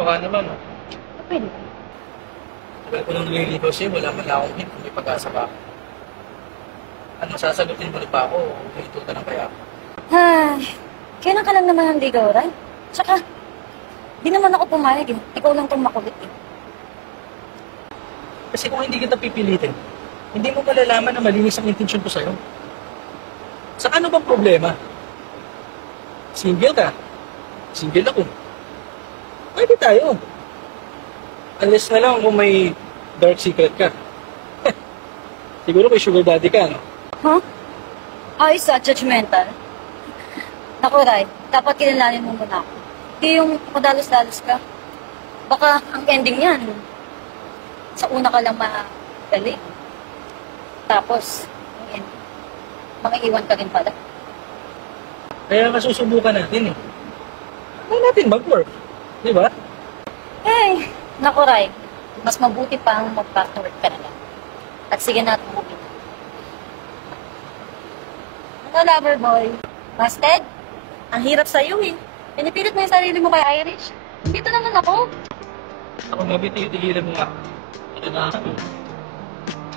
baka naman. Pwede. Tagal ko nang nililigaw sa'yo, wala man lang akong hint kung may pag-asa pa ako. Ano, sasagutin mo na ba ako o dito ka lang kaya? Ay, kailan ka lang naman ang ligaw, right? Tsaka, di naman ako pumayag eh. Ikaw lang itong makulit eh. Kasi kung hindi kita pipilitin, hindi mo malalaman na malinis ang intensyon ko sa'yo. Sa ano bang problema? Single ka? Single ako. Pwede tayo. Unless na lang kung may dark secret ka. Siguro may sugar daddy ka, no? Huh? Ayos judgmental. Naku, Ray, dapat kilalanin mo muna ako. Hindi yung madalos-dalos ka. Baka ang ending yan, sa una ka lang magaling. Tapos, ang ending, mangiiwan ka rin pala. Kaya masusubukan natin eh. Kaya natin mag-work. Di ba? Eh, naku, Ray, mas mabuti pa ang mag-back to work ka na lang. At sige na, tumubin. Ano, lover boy? Busted? Ang hirap sa'yo eh. Pinipilit mo yung sarili mo kay Irish. Dito naman ako. Ako nga, tigilan mo nga. Ito na ako.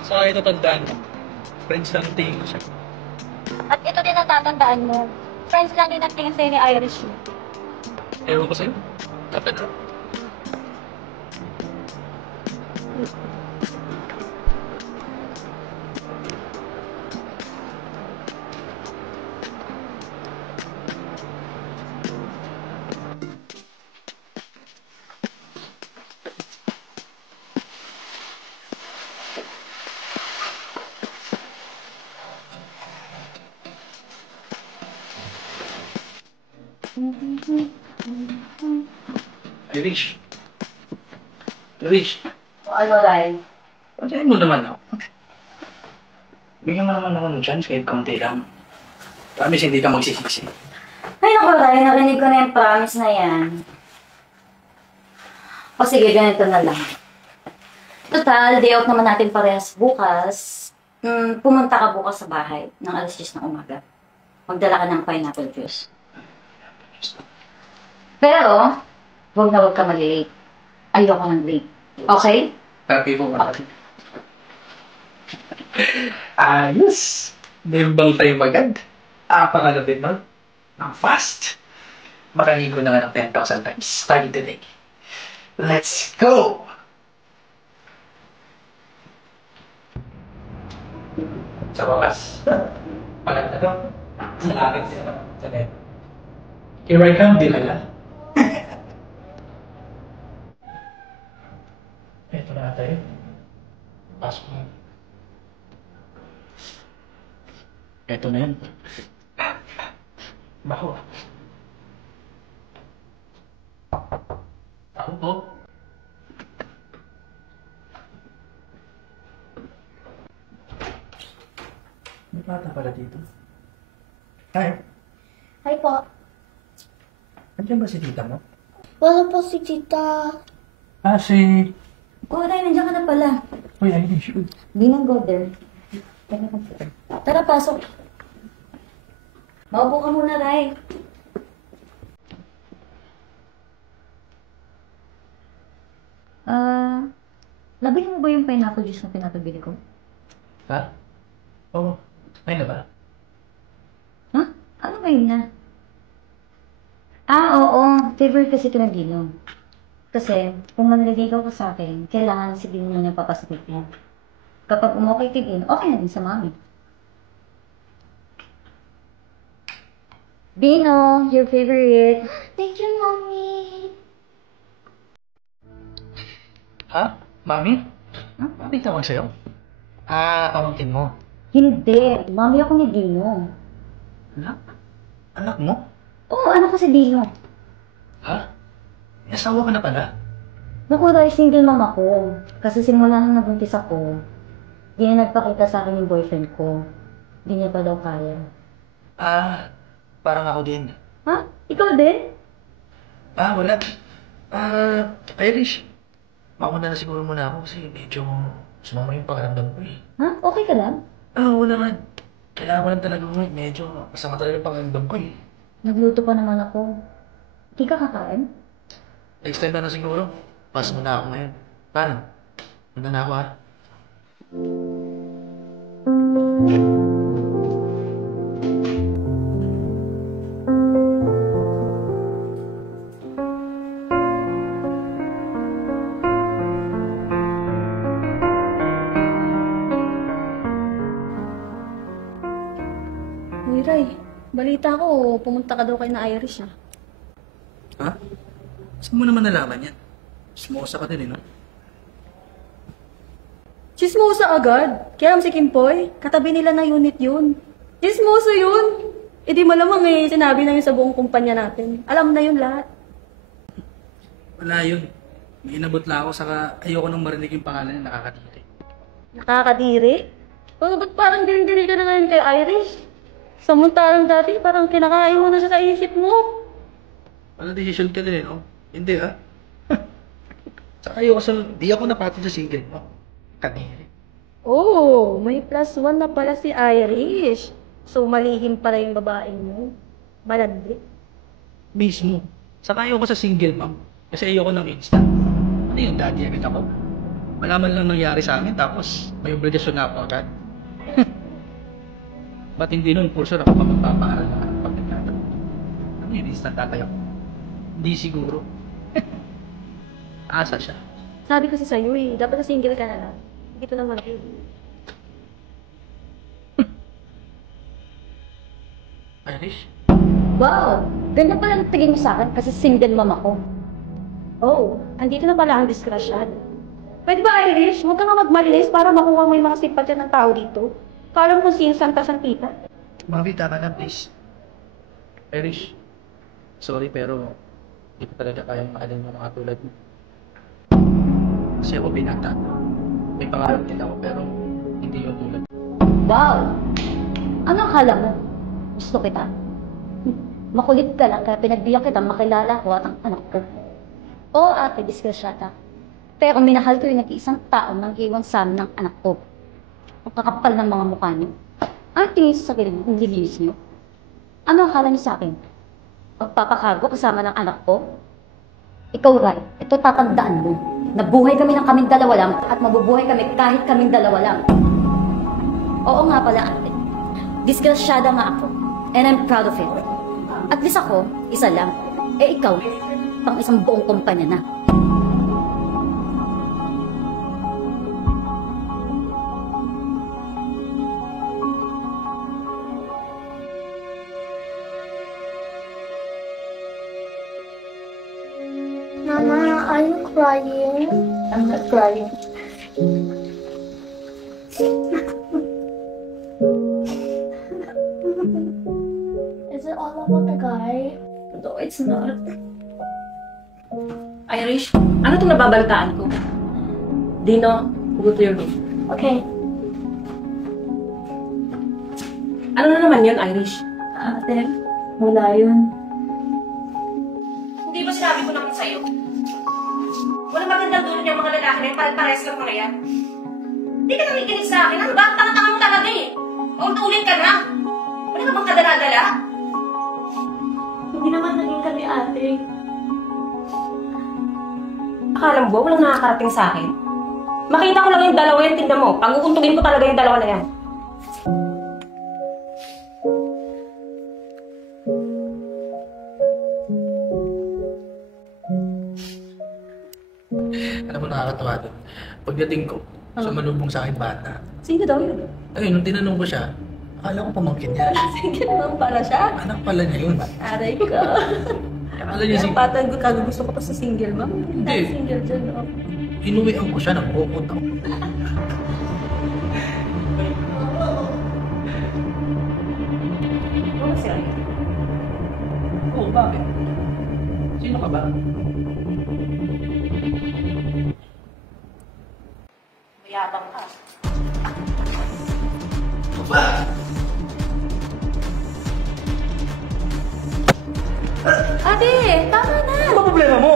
Saka ito tandaan mo. Friends lang ang tingin ko siya. At ito din ang tatandaan mo. Friends lang din ang tingin sa'yo ni Irish. Ewan ko sa'yo. Dapat na. Irish. Irish. Ano, Ray? Pansayin mo naman ako. Bigyan mo naman ako ng chance kahit kaunti lang. Promise hindi ka magsisisi. Ay, naku, Ray. Narinig ko na yung promise na yan. O sige, ganito na lang. Total, day out naman natin parehas bukas. Pumunta ka bukas sa bahay ng alas 10 ng umaga. Magdala ka ng pineapple juice. Pero, huwag na huwag ka malilate. Ayoko ng late. Okay? Happy po ba? Ayos! Nimbang tayo magad. Apakala din nun. Ang fast. Makaligo na nga ng 10,000 times. Starting today. Let's go! Sa wakas. Maganda to. Sa akin sila. Sa net. Here I come, dinala. Ito na tayo. Pasok mo. Ito na yan. Baho. Ako po. May bata pala dito. Hi. Hi po. Andiyan ba si tita mo? Wala po si tita. Ah, si... Oh, Ray, nandiyan ka na pala. Uy, Irish. Di nang go there. Tara, pasok. Maupo ka muna, Ray. Labahin mo ba yung pineapple juice na pinapabili ko? Ha? Oo. Ay na ba? Huh? Ano ba yun na? Oo. Favorite kasi ito ng Dino. Kasi, kung manlagay ka sa akin, kailangan si Dino muna papasakit mo. Kapag umokay kay Dino, okay na din sa mami. Dino, your favorite. Thank you, Mommy. Ha? Mami? Huh? Mami tawag sa'yo? Ah, pamangkin mo. Hindi. Mami ako ni Dino. Anak? Anak mo? Oo, anak ko si Dino. Ha? May asawa ka na pala? Naku, dahil single mom ako. Kasi simula nang nabuntis ako, di na nagpakita sa akin yung boyfriend ko. Di niya pa daw kaya. Ah, parang ako din. Ha? Ikaw din? Ah, wala. Irish. Mauna na siguro muna ako kasi medyo sumama yung pakiramdam ko eh. Ha? Okay ka lang? Wala man. Kailangan ko lang talaga umuwi. Medyo masama talaga yung pakiramdam ko eh. Nagluto pa naman ako. Di ka kakain? Next time na siguro. Pass mo na ako ngayon. Paano? Muna na ako ha. Uy, Ray, balita ko, pumunta ka daw kay na Irish, ah. Ha? Saan mo naman nalaman yan? Smosa ka din eh, no? Chismosa agad. Kaya si Kimpoy, katabi nila na unit yun. Chismosa yun. E di malamang eh, sinabi na yun sa buong kumpanya natin. Alam na yun lahat. Wala yun. May inabot lang ako, saka ayoko nang marinig yung pangalan niya, nakakadiri. Nakakadiri? Oh, ba't parang diri-diri ka na ngayon kay Irish? Samantalang dati, parang kinakain mo na siya sa isip mo. Ano decision ka din eh, no? Hindi ah. Saka ayoko di ako napatid sa single mo. Kadiri. Oh, may +1 na pala si Irish. So, malihim pala yung babaeng mo. Malandri. Mismo. Saka ayoko sa single mom. Kasi ayoko ng instant. Ano yung daddy agad ako? Malaman lang nangyari sa akin, tapos may obligasyon na ako agad. Ba't hindi nun purso ako pa magpapahal na pag nagtatanong? Ano yung instant tatay ako? Hindi siguro. Asa siya. Sabi ko sa'yo eh, dapat na single ka na lang. Dito naman eh. Irish? Wow! Ganyan pala ang tingin mo sa akin kasi single mom ako. Oh, andito na pala ang diskrasyan. Pwede ba, Irish? Huwag ka nga magmalis para makuha mo yung mga simpatya ng tao dito. Kala mo kung sino Santa Santita. Mami, tama na please. Irish, sorry pero hindi ko talaga kayang mahalin ng mga tulad mo. Kasi ako binata. May pangarap din ako pero hindi yung tulad. Wow! Ano akala mo? Gusto kita. Makulit ka lang kaya pinagbiyak kita makilala ko at ang anak ko. Oo, ate, disgrasyata. Pero minahal ko yung nag-iisang tao nang iwan sa amin ng anak ko. Ang kakapal ng mga mukha niyo. Ano tingin sa sarili mo? Hindi linis niyo? Ano akala niyo sa akin? Pagpapakargo kasama ng anak ko? Ikaw, Ray, ito tatandaan mo. Nabuhay kami ng kaming dalawa lang at mabubuhay kami kahit kaming dalawa lang. Oo nga pala, ate. Disgrasyada nga ako. And I'm proud of it. At least ako, isa lang. Eh ikaw, pang isang buong kumpanya na. Mama, are you crying? I'm not crying. Is it all about the guy? No, it's not. Irish, ano itong nababalitaan ko? Dino, go to your room. Okay. Ano na naman yun, Irish? Ate, wala yun. Hindi ba sinabi ko naman sa'yo? Wala magandang dulot yung mga lalaki na yung pares lang mga yan. Hindi ka nakikinig sa akin. Ano ba? Ang tanga-tanga mo talaga eh. Ulit ka na. Wala ka bang kadala-dala? Hindi naman naging kami ate. Akala mo ba walang nakakarating sa akin? Makita ko lang yung dalawa yan, tingnan mo. Pag-uuntugin ko talaga yung dalawa na yan. Alam mo, nakakatawa doon. Pagdating ko, sumalubong sa akin bata. Sino daw yun? Ayun, nung tinanong ko siya, akala ko pamangkin niya. Sige naman pala siya. Anak pala niya yun. Aray ko. Akala niya si... Yung patang gusto ko pa sa single, ma'am. Hindi. Single dyan, no? Inuwian ko siya ng bukod ako. Ano ba siya? Oo, bakit? Sino ka ba? Mayabang ka. Ba? Ate, tama na. Ano ba problema mo?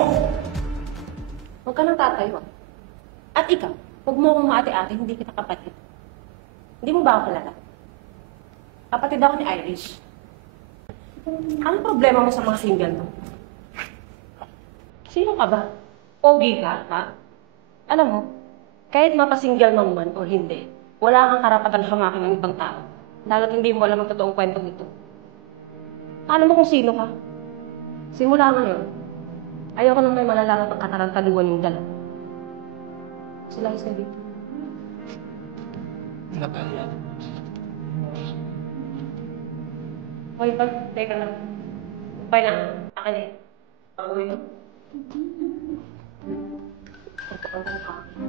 Huwag ka nang tatayo. At ikaw, huwag mo akong maate-ate, hindi kita kapatid. Hindi mo ba ako kilala? Kapatid ako ni Irish. Anong problema mo sa mga single mo? Sino ka ba? Pogi ka, ha? Alam mo, kahit mapasinggal mo man o hindi, wala kang karapatan hamakin ng ibang tao. Lalo't hindi mo alam ang totoong kwento nito. Alam mo kung sino ka? Simula ngayon, ayoko nang may malalaman pagkatarantaluan yung dalawa. Sila isa dito. Natalia. Okay ba? Teka lang. Okay na. Akin eh. Pag-uwi mo. Ito ka.